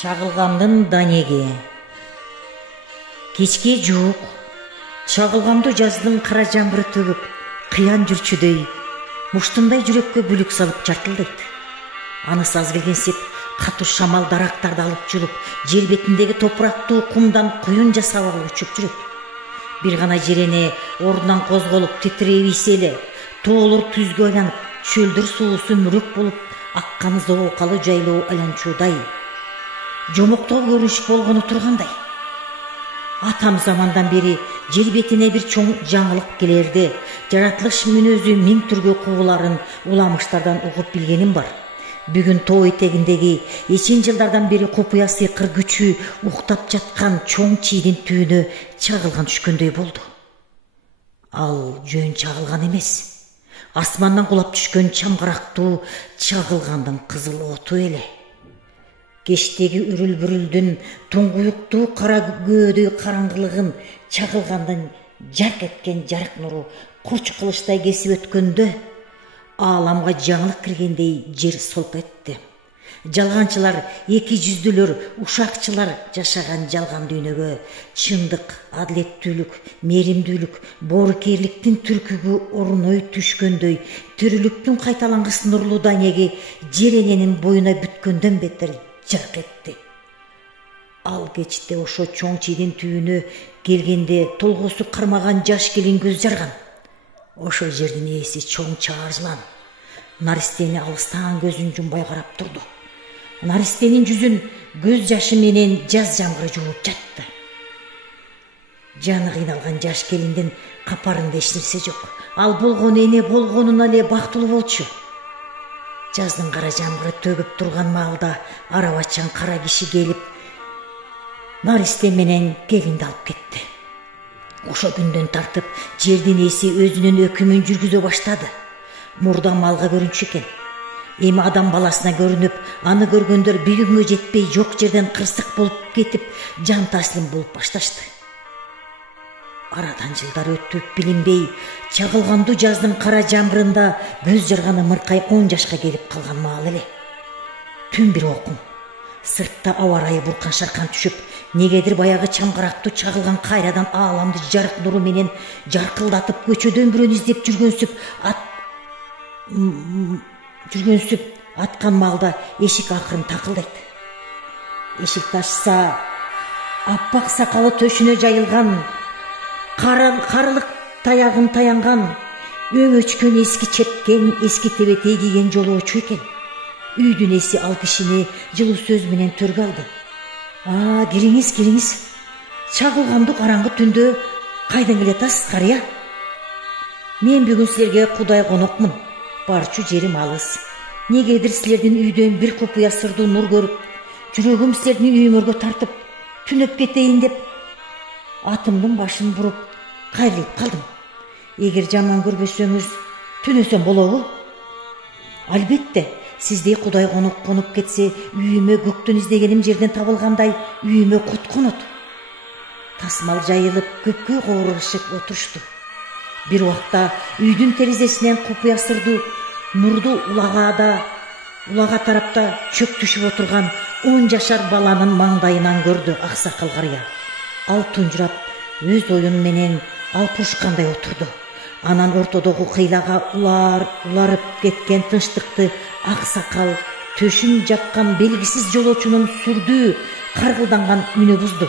Чагылгандын данеги. Кечке жуук чагылгамды жаздын кара жамгыры төгүп, кыян жүрчүдөй, муштундай жүрөккө бүлүк салып жартылдайт. Аны саз келгенсеп, катуу шамал дарактарды алып жулуп, жер бетиндеги топурактуу кумдан куюн жасап алып учуп жүрөт. Бир гана жерене ордунан козголуп титирей ийселе, тоолор түзгө айланып, чөлдөр суусу мүрөк болуп, аккан зоокалы жайлоо айланчуудай, жомоктоо көрүнүш болгону тургандай. Атам замандан бери жер бетине бир чоң жаңылык келерде, жаратылыш мүнөзү миң түргө кубуларын уламыштардан угуп билгеним бар. Бүгүн тоо этегиндеги эчен жылдардан бери купуя сыйкыр күчү уктап жаткан чоң чийдин түбүнө чагылган түшкөндөй болду. Ал жөн чагылган эмес, асмандан кулап түшкөн чамгарактуу чагылгандын кызыл оту эле. Кештеги үрүл-бүрүлдүн туңгуюктуу кара көөдөй караңгылыгын чагылгандан жарк эткен жарык нуру курч кылычтай кесип өткөндө, ааламга жаңылык киргендей жер солк этти. Жалганчылар, эки жүздүүлөр, ушакчылар жашаган жалган дүйнөгө чындык, адилеттүүлүк, мээримдүүлүк, боорукерликтин түркүгү орной түшкөндөй, тирүүлүктүн кайталангыс нурлуу данеги жер эненин боюна бүткөндөн бетер жарк этти. Ал кечте ошо чоң чийдин түбүнө келгенде толгосу кармаган жаш келин көз жарган. Ошо жердин ээси чоң чаар жылан Наристени алыстан көзүн жумбай карап турду. Наристенин жүзүн көз жашы менен жаз жамгыры жууп жатты. Жаны кыйналган жаш келиндин капарында эч нерсе жок. Ал болгону эне болгонуна эле бактылуу болчу. Жаздын кара жамгыры төгүп турган маалда арабачан кара киши келип Наристе менен келинди алып кетти. Ошо күндөн тартып жердин ээси өзүнүн өкүмүн жүргүзө баштады. Мурда малга көрүнчү экен. Эми адам баласына көрүнүп, аны көргөндөр бир күнгө жетпей жок жерден кырсык болуп кетип, жан таслим болуп башташты. Арадан жылдар өтүп билинбей, чагылгандуу жаздын кара жамгырында көз жарганы мыркай 10 жашка келип калган маал эле. Түн бир окуң. Сыртта аба ырайы буркан шаркан түшүп, негедир баягы чамгарактуу чагылган кайрадан ааламды жарык нуру менен жаркылдатып көчөдөн бирөөнү издеп жүргөнсүп аткан маалда эшик акырын такылдайт. Эшикти ачса, аппак сакалы төшүнө жайылган, карылык таягын таянган, өң өчкөн эски чепкен, эски тебетей кийген жолоочу экен. Үйдүн эси ал кишини жылуу сөз менен төргө алды. Кириңиз, кириңиз. Чагылгандуу караңгы түндө кайдан келатасыз, карыя? Мен бүгүн силерге кудай конокмун. Барчу жерим алыс. Негедир силердин үйдөн бир купуя сырдуу нур көрүп, жүрөгүм силердин үйүңөргө тартып, түнөп кетейин деп атымдын башын буруп кайрылып калдым. Эгер жаман көрбөсөңүз, түнөсөм болобу? Албетте, сиздей кудай конок конуп кетсе, үйүмө көктөн издегеним жерден табылгандай, үйүмө кут конот. Тасмал жайылып, көпкө коорушуп отурушту. Бир убакта үйдүн терезесинен купуя сырдуу нурду улага тарапта чөк түшүп отурган 10 жашар баланын маңдайынан көрдү аксакал карыя. Ал тунжурап, өз оюн менен алпушкандай отурду. Анан ортодогу кыйлага уларып кеткен тынчтыкты аксакал төшүн жапкан белгисиз жолоочунун сүрдүү, каргылданган үнү бузду.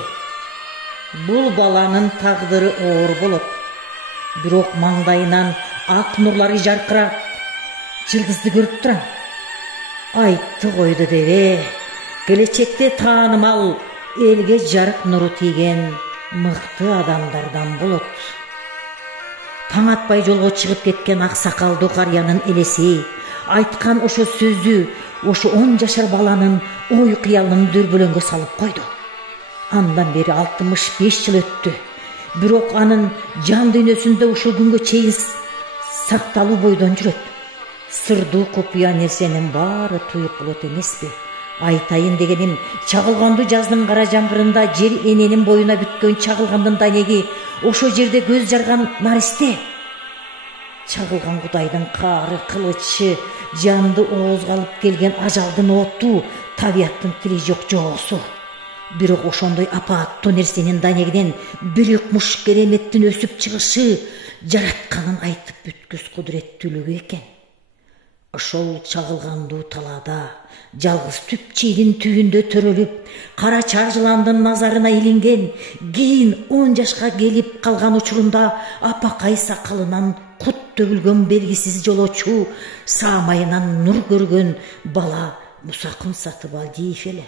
Бул баланын тагдыры оор болот. Бирок маңдайынан ак нурлары жаркырап, жылдызды көрүп турам. Айтты койду дебе, келечекте таанымал, элге жарык нуру тийген мыкты адамдардан болот. Таң атпай жолго чыгып кеткен аксакалдуу карыянын элеси, айткан ошо сөзү, ошо 10 жашар баланын ой кыялын дүрбөлөңгө салып койду. Андан бери 65 жыл өттү. Бирок анын жан дүйнөсүндө ушул күнгө чейин сакталуу бойдон жүрөт. Сырдуу купуя нерсенин баары туюк болот эмеспи? Айтайын дегеним, чагылгандуу жаздын кара жамгырында жер эненин боюна бүткөн чагылгандын данеги, ошо жерде көз жарган Наристе. Чагылган кудайдын каары, кылычы, жанды оозго алып келген ажалдын оту, табияттын тили жок жоосу. Бирок ошондой апааттуу нерсенин данегинен бирок муш кереметтин өсүп чыгышы жаратканын айтып бүткүс кудуреттүүлүгү экен. Ошол чагылгандуу талаада жалгыз түп чийдин түбүндө төрөлүп, кара чар жыландын назарына илинген, кийин 10 жашка келип калган учурунда апакай сакалынан кут төгүлгөн белгисиз жолоочу, саамайынан нур көргөн бала Мусакын Сатыбалдиев эле.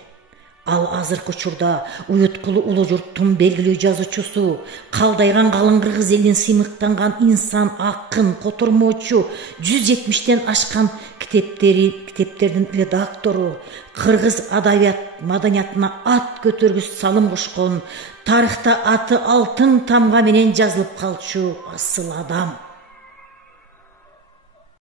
Ал азыркы учурда уюткулу улуу журттун белгилүү жазуучусу, калдайган калың кыргыз элинин сыймыктанган инсан, акын, котормочу, 170тен ашкан китептердин редактору, кыргыз адабият маданиятына ат көтөргүс салым кошкон, тарыхта аты алтын тамга менен жазылып калчу асыл адам.